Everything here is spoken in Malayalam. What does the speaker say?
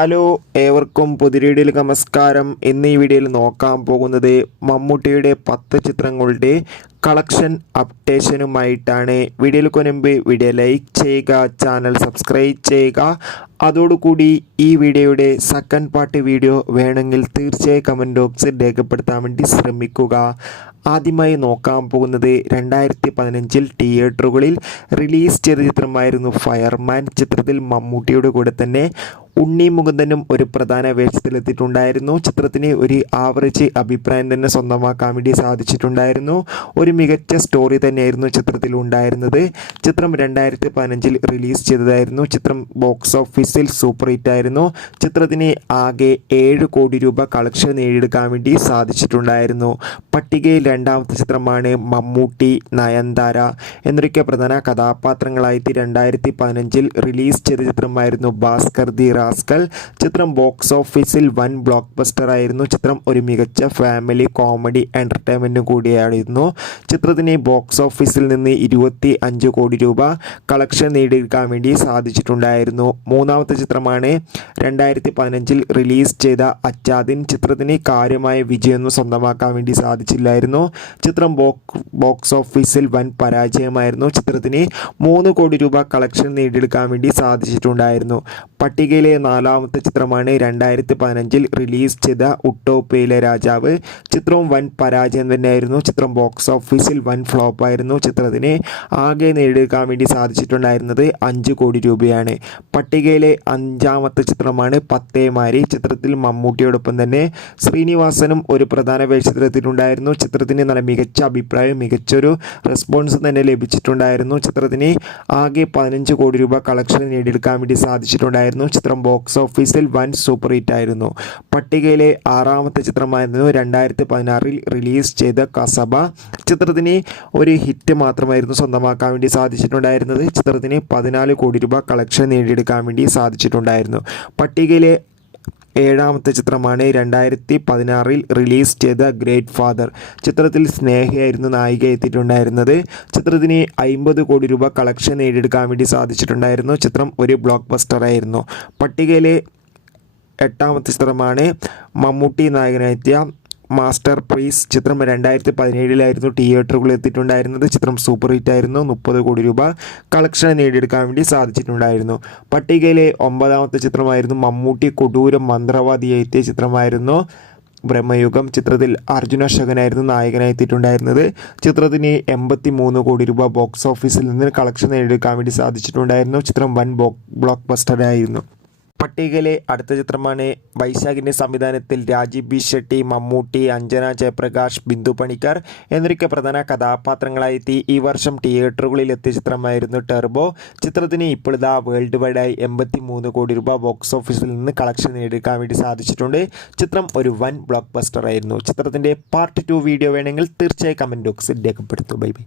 ഹലോ, ഏവർക്കും പുതിയ നമസ്കാരം. ഇന്ന് ഈ വീഡിയോയിൽ നോക്കാൻ പോകുന്നത് മമ്മൂട്ടിയുടെ 10 ചിത്രങ്ങളുടെ കളക്ഷൻ അപ്ഡേഷനുമായിട്ടാണ്. വീഡിയോയിലേക്ക് മുൻപ് വീഡിയോ ലൈക്ക് ചെയ്യുക, ചാനൽ സബ്സ്ക്രൈബ് ചെയ്യുക. അതോടുകൂടി ഈ വീഡിയോയുടെ സെക്കൻഡ് പാർട്ട് വീഡിയോ വേണമെങ്കിൽ തീർച്ചയായും കമൻറ്റ് ബോക്സിൽ രേഖപ്പെടുത്താൻ വേണ്ടി ശ്രമിക്കുക. ആദ്യമായി നോക്കാൻ പോകുന്നത് 2015 തിയേറ്ററുകളിൽ റിലീസ് ചെയ്ത ചിത്രമായിരുന്നു ഫയർമാൻ. ചിത്രത്തിൽ മമ്മൂട്ടിയുടെ കൂടെ തന്നെ ഉണ്ണി മുകുന്ദനും ഒരു പ്രധാന വേഷത്തിലെത്തിയിട്ടുണ്ടായിരുന്നു. ചിത്രത്തിന് ഒരു ആവറേജ് അഭിപ്രായം തന്നെ സ്വന്തമാക്കാൻ വേണ്ടി സാധിച്ചിട്ടുണ്ടായിരുന്നു. ഒരു മികച്ച സ്റ്റോറി തന്നെയായിരുന്നു ചിത്രത്തിൽ ഉണ്ടായിരുന്നത്. ചിത്രം 2015 റിലീസ് ചെയ്തതായിരുന്നു. ചിത്രം ബോക്സ് ഓഫീസിൽ സൂപ്പർ ഹിറ്റ് ആയിരുന്നു. ചിത്രത്തിന് ആകെ 7 കോടി രൂപ കളക്ഷൻ നേടിയെടുക്കാൻ വേണ്ടി സാധിച്ചിട്ടുണ്ടായിരുന്നു. പട്ടികയിൽ രണ്ടാമത്തെ ചിത്രമാണ് മമ്മൂട്ടി, നയൻതാര എന്നൊക്കെ പ്രധാന കഥാപാത്രങ്ങളായിട്ട് 2015 റിലീസ് ചെയ്ത ചിത്രമായിരുന്നു ഭാസ്കർ ദി റാസ്കൽ. ചിത്രം ബോക്സ് ഓഫീസിൽ വൻ ബ്ലോക്ക് ബസ്റ്റർ ആയിരുന്നു. ചിത്രം ഒരു മികച്ച ഫാമിലി കോമഡി എൻ്റർടൈൻമെൻറ്റും കൂടിയായിരുന്നു. ചിത്രത്തിന് ബോക്സ് ഓഫീസിൽ നിന്ന് 25 കോടി രൂപ കളക്ഷൻ നേടിയെടുക്കാൻ വേണ്ടി സാധിച്ചിട്ടുണ്ടായിരുന്നു. മൂന്നാമത്തെ ചിത്രമാണ് 2015 റിലീസ് ചെയ്ത അച്ചാദിൻ. ചിത്രത്തിന് കാര്യമായ വിജയമൊന്നും സ്വന്തമാക്കാൻ വേണ്ടി സാധിച്ചില്ലായിരുന്നു. ചിത്രം ബോക്സ് ഓഫീസിൽ വൻ പരാജയമായിരുന്നു. ചിത്രത്തിന് 3 കോടി രൂപ കളക്ഷൻ നേടിയെടുക്കാൻ വേണ്ടി സാധിച്ചിട്ടുണ്ടായിരുന്നു. പട്ടികയിലെ നാലാമത്തെ ചിത്രമാണ് 2015 റിലീസ് ചെയ്ത ഉട്ടോപ്യയിലെ രാജാവ്. ചിത്രവും വൻ പരാജയം തന്നെയായിരുന്നു. ചിത്രം ബോക്സ് ഓഫീസിൽ വൻ ഫ്ലോപ്പായിരുന്നു. ചിത്രത്തിന് ആകെ നേടിയെടുക്കാൻ വേണ്ടി സാധിച്ചിട്ടുണ്ടായിരുന്നത് 5 കോടി രൂപയാണ്. പട്ടികയിലെ അഞ്ചാമത്തെ ചിത്രമാണ് പത്തേമാരി. ചിത്രത്തിൽ മമ്മൂട്ടിയോടൊപ്പം തന്നെ ശ്രീനിവാസനും ഒരു പ്രധാന വേഷത്തിലെത്തിയിട്ടുണ്ടായിരുന്നു. ചിത്രത്തിന് നല്ല മികച്ച അഭിപ്രായം, മികച്ചൊരു റെസ്പോൺസ് തന്നെ ലഭിച്ചിട്ടുണ്ടായിരുന്നു. ചിത്രത്തിന് ആകെ 15 കോടി രൂപ കളക്ഷൻ നേടിയെടുക്കാൻ വേണ്ടി സാധിച്ചിട്ടുണ്ടായിരുന്നു. ചിത്രം ബോക്സ് ഓഫീസിൽ വൻ സൂപ്പർ ഹിറ്റ് ആയിരുന്നു. പട്ടികയിലെ ആറാമത്തെ ചിത്രമായിരുന്നു 2016 റിലീസ് ചെയ്ത കസബ. ചിത്രത്തിന് ഒരു ഹിറ്റ് മാത്രമായിരുന്നു സ്വന്തമാക്കാൻ വേണ്ടി സാധിച്ചിട്ടുണ്ടായിരുന്നത്. ചിത്രത്തിന് 14 കോടി രൂപ കളക്ഷൻ നേടിയെടുക്കാൻ വേണ്ടി സാധിച്ചിട്ടുണ്ടായിരുന്നു. പട്ടികയിലെ ഏഴാമത്തെ ചിത്രമാണ് 2016 റിലീസ് ചെയ്ത ഗ്രേറ്റ് ഫാദർ. ചിത്രത്തിൽ സ്നേഹയായിരുന്നു നായിക എത്തിയിട്ടുണ്ടായിരുന്നത്. ചിത്രത്തിന് 50 കോടി രൂപ കളക്ഷൻ നേടിയെടുക്കാൻ വേണ്ടി സാധിച്ചിട്ടുണ്ടായിരുന്നു. ചിത്രം ഒരു ബ്ലോക്ക് ബസ്റ്റർ ആയിരുന്നു. പട്ടികയിലെ എട്ടാമത്തെ ചിത്രമാണ് മമ്മൂട്ടി നായകനെത്തിയ മാസ്റ്റർ പീസ്. ചിത്രം 2017 തിയേറ്ററുകളിൽ എത്തിയിട്ടുണ്ടായിരുന്നത്. ചിത്രം സൂപ്പർ ഹിറ്റ് ആയിരുന്നു. 30 കോടി രൂപ കളക്ഷൻ നേടിയെടുക്കാൻ വേണ്ടി സാധിച്ചിട്ടുണ്ടായിരുന്നു. പട്ടികയിലെ 9ാമത്തെ ചിത്രമായിരുന്നു മമ്മൂട്ടി കൊടൂര മന്ത്രവാദിയായി എത്തിയ ചിത്രമായിരുന്നു ബ്രഹ്മയുഗം. ചിത്രത്തിൽ അർജുന അശോകനായിരുന്നു നായകനായി എത്തിയിട്ടുണ്ടായിരുന്നത്. ചിത്രത്തിന് 83 കോടി രൂപ ബോക്സ് ഓഫീസിൽ നിന്ന് കളക്ഷൻ നേടിയെടുക്കാൻ വേണ്ടി സാധിച്ചിട്ടുണ്ടായിരുന്നു. ചിത്രം വൻ ബ്ലോക്ക് ബസ്റ്റർ ആയിരുന്നു. പട്ടികയിലെ അടുത്ത ചിത്രമാണ് വൈശാഖിൻ്റെ സംവിധാനത്തിൽ രാജീവ് ബി ഷെട്ടി, മമ്മൂട്ടി, അഞ്ജന ജയപ്രകാശ്, ബിന്ദു പണിക്കർ എന്നൊക്കെ പ്രധാന കഥാപാത്രങ്ങളായി ഈ വർഷം തിയേറ്ററുകളിൽ എത്തിയ ചിത്രമായിരുന്നു ടെർബോ. ചിത്രത്തിന് ഇപ്പോഴത്തെ വേൾഡ് വൈഡായി 83 കോടി രൂപ ബോക്സ് ഓഫീസിൽ നിന്ന് കളക്ഷൻ നേടിയെടുക്കാൻ വേണ്ടി സാധിച്ചിട്ടുണ്ട്. ചിത്രം ഒരു വൻ ബ്ലോക്ക് ബസ്റ്റർ ആയിരുന്നു. ചിത്രത്തിൻ്റെ പാർട്ട് 2 വീഡിയോ വേണമെങ്കിൽ തീർച്ചയായും കമൻറ്റ് ബോക്സിൽ രേഖപ്പെടുത്തൂ. Bye bye.